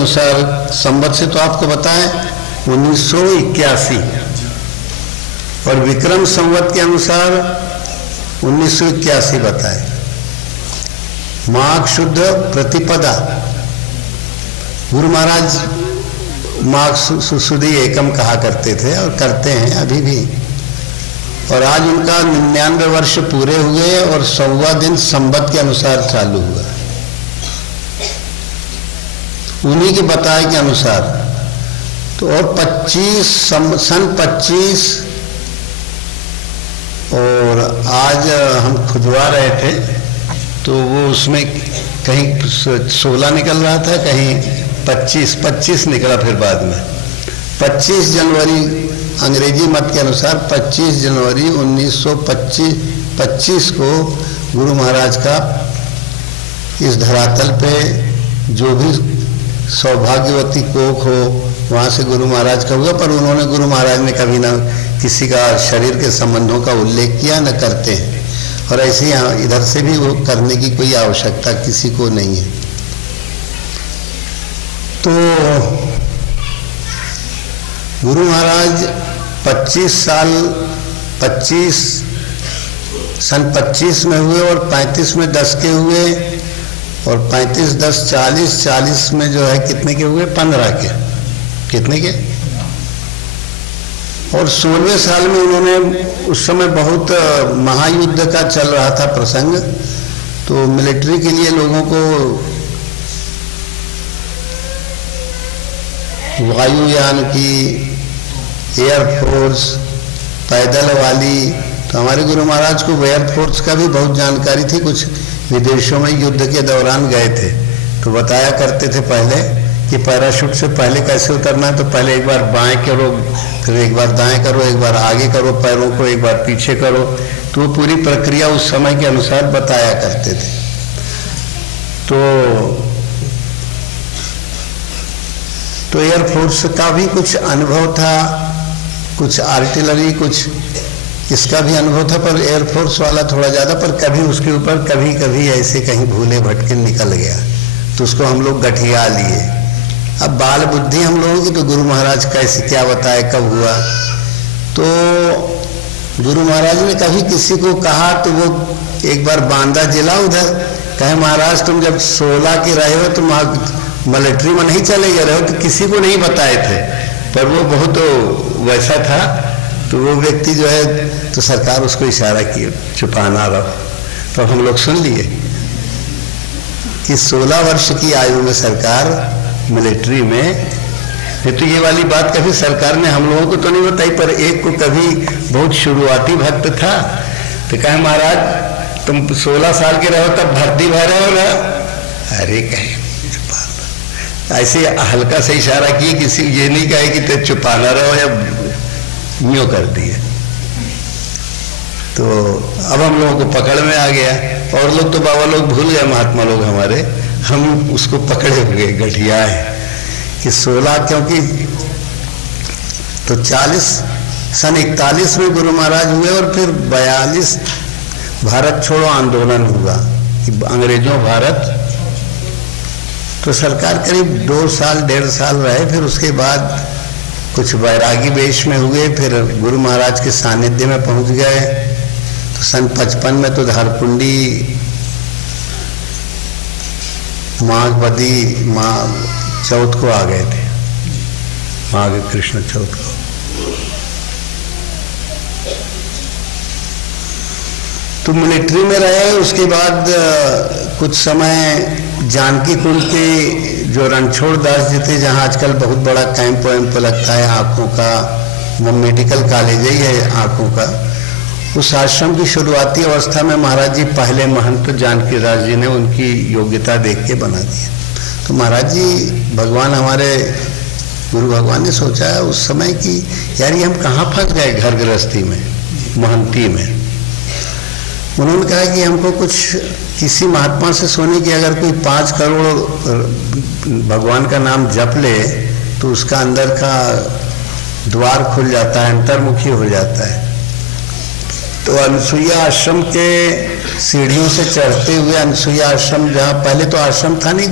अनुसार, संवत से तो आपको बताएं 1981, और विक्रम संवत के अनुसार 1981 बताए। माघ शुद्ध प्रतिपदा, गुरु महाराज माघ सुदी एकम कहा करते थे और करते हैं अभी भी। और आज उनका 99 वर्ष पूरे हुए और 100वां दिन संवत के अनुसार चालू हुआ, उन्हीं के बताए के अनुसार। तो और 25 25 और आज हम खुदवा रहे थे तो वो उसमें कहीं 16 निकल रहा था, कहीं 25 निकला, फिर बाद में 25 जनवरी अंग्रेजी मत के अनुसार 25 जनवरी 1925 को गुरु महाराज का इस धरातल पे जो भी सौभाग्यवती कोख हो वहाँ से गुरु महाराज का हुआ। पर उन्होंने, गुरु महाराज ने कभी ना किसी का शरीर के संबंधों का उल्लेख किया, न करते हैं, और ऐसे यहाँ इधर से भी वो करने की कोई आवश्यकता किसी को नहीं है। तो गुरु महाराज सन 25 में हुए और 35 में 10 के हुए, और 35 10 40 में जो है कितने के हुए, 15 के, कितने के। और 16वें साल में उन्होंने, उस समय बहुत महायुद्ध का चल रहा था प्रसंग, तो मिलिट्री के लिए लोगों को वायुयान की, एयरफोर्स, पैदल वाली, तो हमारे गुरु महाराज को एयरफोर्स का भी बहुत जानकारी थी, कुछ विदेशों में युद्ध के दौरान गए थे तो बताया करते थे पहले कि पैराशूट से पहले कैसे उतरना है। तो पहले एक बार बाएं करो, फिर एक बार दाएं करो, एक बार आगे करो पैरों को, एक बार पीछे करो, तो वो पूरी प्रक्रिया उस समय के अनुसार बताया करते थे। तो एयरफोर्स का भी कुछ अनुभव था, कुछ आर्टिलरी, कुछ इसका भी अनुभव था, पर एयरफोर्स वाला थोड़ा ज़्यादा। पर कभी उसके ऊपर कभी कभी ऐसे कहीं भूले भटके निकल गया तो उसको हम लोग गठिया लिए। अब बाल बुद्धि हम लोगों की, तो गुरु महाराज कैसे क्या बताए, कब हुआ। तो गुरु महाराज ने कभी किसी को कहा, तो वो एक बार बांदा जिला उधर कहे, महाराज तुम जब 16 के रहे हो तुम मिलिट्री में नहीं चले गए रहे हो, तो किसी को नहीं बताए थे। पर वो बहुत वैसा था, तो वो व्यक्ति जो है, तो सरकार उसको इशारा किए छुपाना रहो, तो हम लोग सुन लिए कि 16 वर्ष की आयु में सरकार मिलिट्री में। नहीं तो ये वाली बात कभी सरकार ने हम लोगों को तो नहीं बताई, पर एक को कभी बहुत शुरुआती भक्त था, तो कहे महाराज तुम 16 साल के रहो तब भर्ती भर रहे हो ना। अरे कहे ऐसे हल्का से इशारा किए, किसी ये नहीं कहे कि ते छुपाना रहो या यूँ कर दिए। तो अब हम लोगों को पकड़ में आ गया, और लोग तो बाबा लोग भूल गए, महात्मा लोग हमारे, हम उसको पकड़े हुए गठिया है कि 16, क्योंकि तो सन 41 में गुरु महाराज हुए, और फिर 42 भारत छोड़ो आंदोलन हुआ कि अंग्रेजों भारत। तो सरकार करीब 2 साल 1.5 साल रहे, फिर उसके बाद कुछ बैरागी वेश में हुए, फिर गुरु महाराज के सानिध्य में पहुंच गए। तो सन 55 में तो धारकुंडी माघ चौथ को आ गए थे, माघ कृष्ण चौथ को। तो मिलिट्री में रहे, उसके बाद कुछ समय जानकी कुंड के जो रणछोड़ दास जी थे, जहाँ आजकल बहुत बड़ा कैंप वैम्प लगता है आँखों का, वो मेडिकल कॉलेज ही है आँखों का, उस आश्रम की शुरुआती अवस्था में महाराज जी पहले महंत जानकी दास जी ने उनकी योग्यता देख के बना दिया। तो महाराज जी, भगवान हमारे गुरु भगवान ने सोचा है उस समय कि यार ये हम कहाँ फंस गए घर गृहस्थी में, महंती में। उन्होंने कहा कि हमको कुछ किसी महात्मा से सुने कि अगर कोई 5 करोड़ भगवान का नाम जप ले तो उसका अंदर का द्वार खुल जाता है, अंतर्मुखी हो जाता है। तो अनुसुईया आश्रम के सीढ़ियों से चढ़ते हुए अनसुईया आश्रम, जहाँ पहले तो आश्रम था नहीं,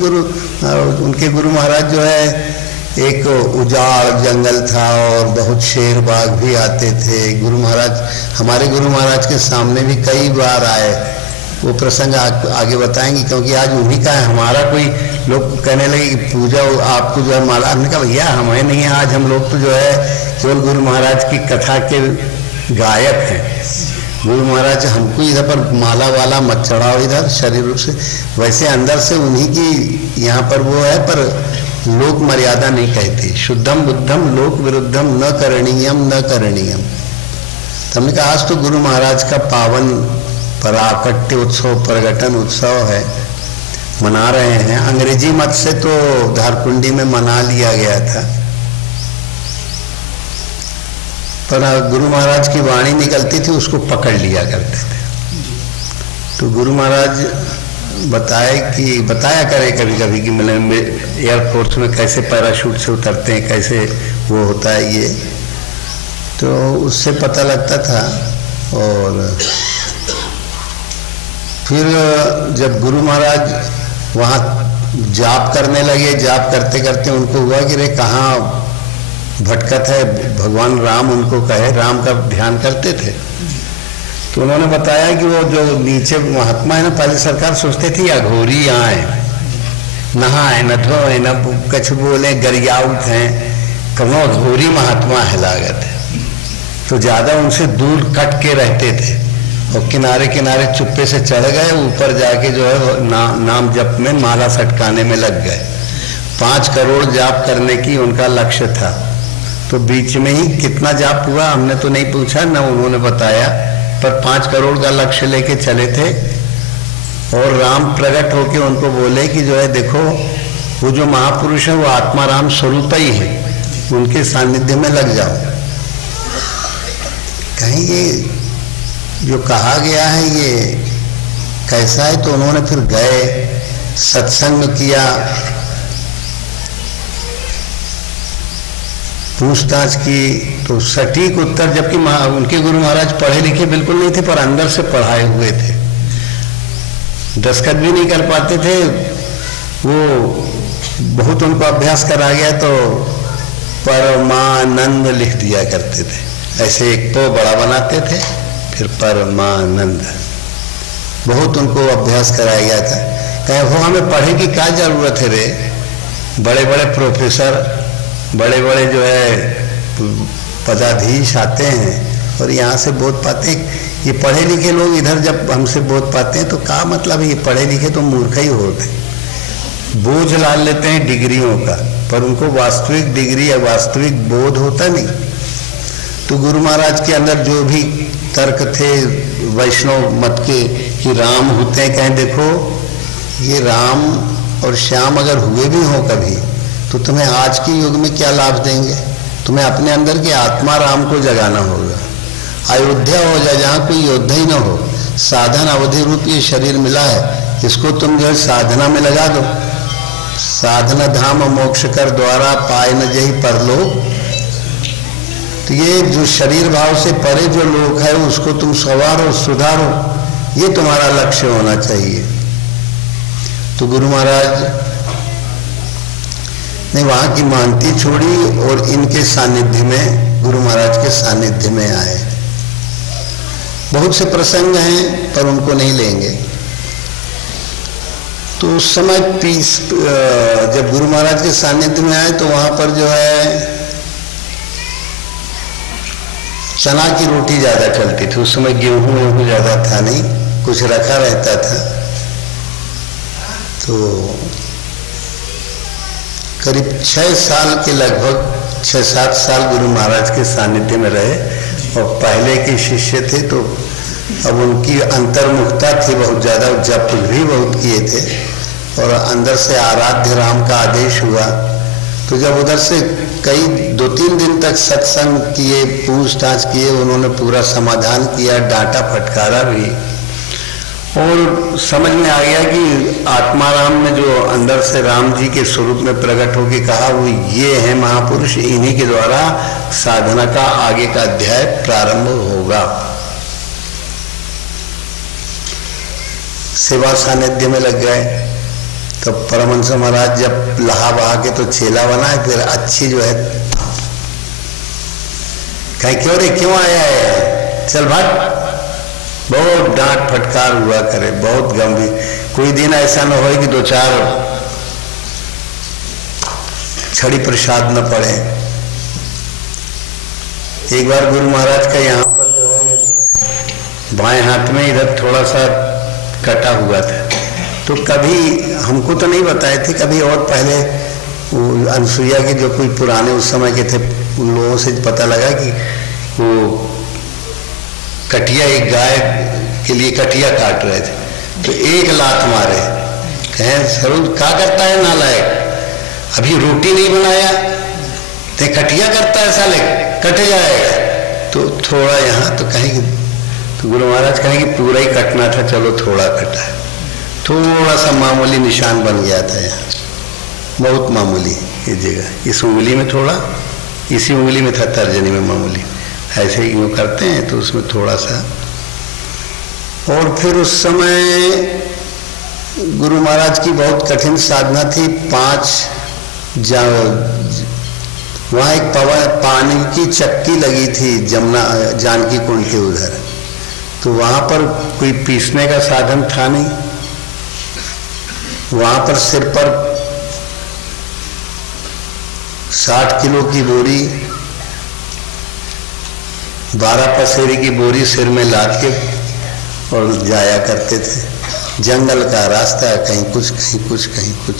उनके गुरु महाराज जो है एक उजाड़ जंगल था और बहुत शेर बाघ भी आते थे। गुरु महाराज, हमारे गुरु महाराज के सामने भी कई बार आए, वो प्रसंग आगे बताएंगे, क्योंकि आज उन्हीं का है। हमारा कोई लोग कहने लगे कि पूजा आपको जो है माला, हमने कहा भैया हमें नहीं है, आज हम लोग तो जो है केवल गुरु महाराज की कथा के गायक हैं। गुरु महाराज हमको इधर पर माला वाला मत चढ़ाओ इधर शरीर रूप से, वैसे अंदर से उन्हीं की यहाँ पर वो है, पर लोक मर्यादा नहीं कहती। शुद्धम बुद्धम लोक विरुद्धम न करणीयम न करणीयम। तो हमने कहा आज तो गुरु महाराज का पावन पराकट्य उत्सव, प्रगटन उत्सव है, मना रहे हैं। अंग्रेजी मत से तो धारकुंडी में मना लिया गया था, पर गुरु महाराज की वाणी निकलती थी उसको पकड़ लिया करते थे। तो गुरु महाराज बताया करे कभी कभी कि मतलब एयरफोर्स में कैसे पैराशूट से उतरते हैं, कैसे वो होता है ये, तो उससे पता लगता था। और फिर जब गुरु महाराज वहाँ जाप करने लगे, जाप करते करते उनको हुआ कि रे कहाँ भटकत है, भगवान राम उनको कहे, राम का ध्यान करते थे। तो उन्होंने बताया कि वो जो नीचे महात्मा है ना, पहले सरकार सोचते थी अघोरी आए, नहाए न धोए न कछ बोले, गरियाउत हैं, कौनो अघोरी महात्मा है लागत है, तो ज़्यादा उनसे दूर कट के रहते थे और किनारे किनारे चुप्पे से चढ़ गए, ऊपर जाके जो है नाम जप में माला सटकाने में लग गए। 5 करोड़ जाप करने की उनका लक्ष्य था। तो बीच में ही कितना जाप हुआ हमने तो नहीं पूछा, ना उन्होंने बताया, पर 5 करोड़ का लक्ष्य लेके चले थे। और राम प्रकट होके उनको बोले कि जो है देखो वो जो महापुरुष है वो आत्मा राम स्वरूप ही है, उनके सानिध्य में लग जाओ। कहीं ये जो कहा गया है ये कैसा है? तो उन्होंने फिर गए, सत्संग किया, पूछताछ की, तो सटीक उत्तर, जबकि उनके गुरु महाराज पढ़े लिखे बिल्कुल नहीं थे, पर अंदर से पढ़ाए हुए थे, दस्तखत भी नहीं कर पाते थे, वो बहुत उनको अभ्यास करा गया तो परमानंद लिख दिया करते थे। ऐसे एक तो बड़ा बनाते थे, फिर परमानंद, बहुत उनको अभ्यास कराया गया था। कहे वो हमें पढ़े की क्या जरूरत है रे, बड़े बड़े प्रोफेसर, बड़े बड़े जो है पदाधीश आते हैं और यहाँ से बोध पाते हैं। ये पढ़े लिखे लोग इधर जब हमसे बोध पाते हैं तो क्या मतलब है, ये पढ़े लिखे तो मूर्ख ही होते, बोझ ला लेते हैं डिग्रियों का, पर उनको वास्तविक डिग्री या वास्तविक बोध होता नहीं। तो गुरु महाराज के अंदर जो भी तर्क थे वैष्णव मत के कि राम होते हैं, कहें देखो ये राम और श्याम अगर हुए भी हो कभी तो तुम्हें आज के युग में क्या लाभ देंगे? तुम्हें अपने अंदर की आत्मा राम को जगाना होगा। अयोध्या हो जाए जहाँ कोई योद्धा ही ना हो, साधन अवधि रूप ये शरीर मिला है, इसको तुम जो है साधना में लगा दो। साधना धाम मोक्ष कर द्वारा पाए न जही परलोक। तो ये जो शरीर भाव से परे जो लोक है उसको तुम संवारो, सुधारो, ये तुम्हारा लक्ष्य होना चाहिए। तो गुरु महाराज ने वहाँ की मानती छोड़ी और इनके सानिध्य में, गुरु महाराज के सानिध्य में आए। बहुत से प्रसंग हैं पर उनको नहीं लेंगे। तो उस समय जब गुरु महाराज के सानिध्य में आए तो वहाँ पर जो है चना की रोटी ज़्यादा चलती थी। उस समय गेहूँ ज़्यादा था नहीं, कुछ रखा रहता था। तो करीब 6 साल के लगभग 6-7 साल गुरु महाराज के सानिध्य में रहे और पहले के शिष्य थे तो अब उनकी अंतर्मुखता थी बहुत ज़्यादा, जप भी बहुत किए थे और अंदर से आराध्य राम का आदेश हुआ। तो जब उधर से कई 2-3 दिन तक सत्संग किए, पूछताछ किए, उन्होंने पूरा समाधान किया, डांटा फटकारा भी, और समझ में आ गया कि आत्माराम में जो अंदर से राम जी के स्वरूप में प्रकट होकर कहा वो ये है महापुरुष, इन्हीं के द्वारा साधना का आगे का अध्याय प्रारंभ होगा। सेवा सानिध्य में लग गए। तो परमहंस महाराज जब लहा बहा के तो चेला बनाए, फिर अच्छी जो है कहीं क्यों रे क्यों आया है, चल भाग। बहुत डांट फटकार हुआ करे, बहुत गंभीर। कोई दिन ऐसा न हो कि दो चार छड़ी प्रसाद न पड़े। एक बार गुरु महाराज का यहाँ पर जो है बाएं हाथ में इधर थोड़ा सा कटा हुआ था, तो कभी हमको तो नहीं बताए थे, कभी और पहले वो अनसुईया के जो कोई पुराने उस समय के थे उन लोगों से पता लगा कि वो कटिया, एक गाय के लिए कटिया काट रहे थे, तो एक लात मारे। कहें जरूर क्या करता है नालायक, अभी रोटी नहीं बनाया ते कटिया करता है साले, कट जाएगा। तो थोड़ा यहाँ तो कहेंगे, तो गुरु महाराज कहेंगे पूरा ही कटना था, चलो थोड़ा कटा है, थोड़ा सा मामूली निशान बन गया था यहाँ, बहुत मामूली ये जगह, इस उंगली में थोड़ा, इसी उंगली में था तर्जनी में मामूली, ऐसे ही यूँ करते हैं तो उसमें थोड़ा सा। और फिर उस समय गुरु महाराज की बहुत कठिन साधना थी। 5 वहाँ एक पानी की चक्की लगी थी जमुना जानकी कुंड के उधर, तो वहाँ पर कोई पीसने का साधन था नहीं। वहाँ पर सिर पर 60 किलो की बोरी, 12 पसेरी की बोरी सिर में लाद के और जाया करते थे। जंगल का रास्ता, कहीं कुछ कहीं कुछ कहीं कुछ।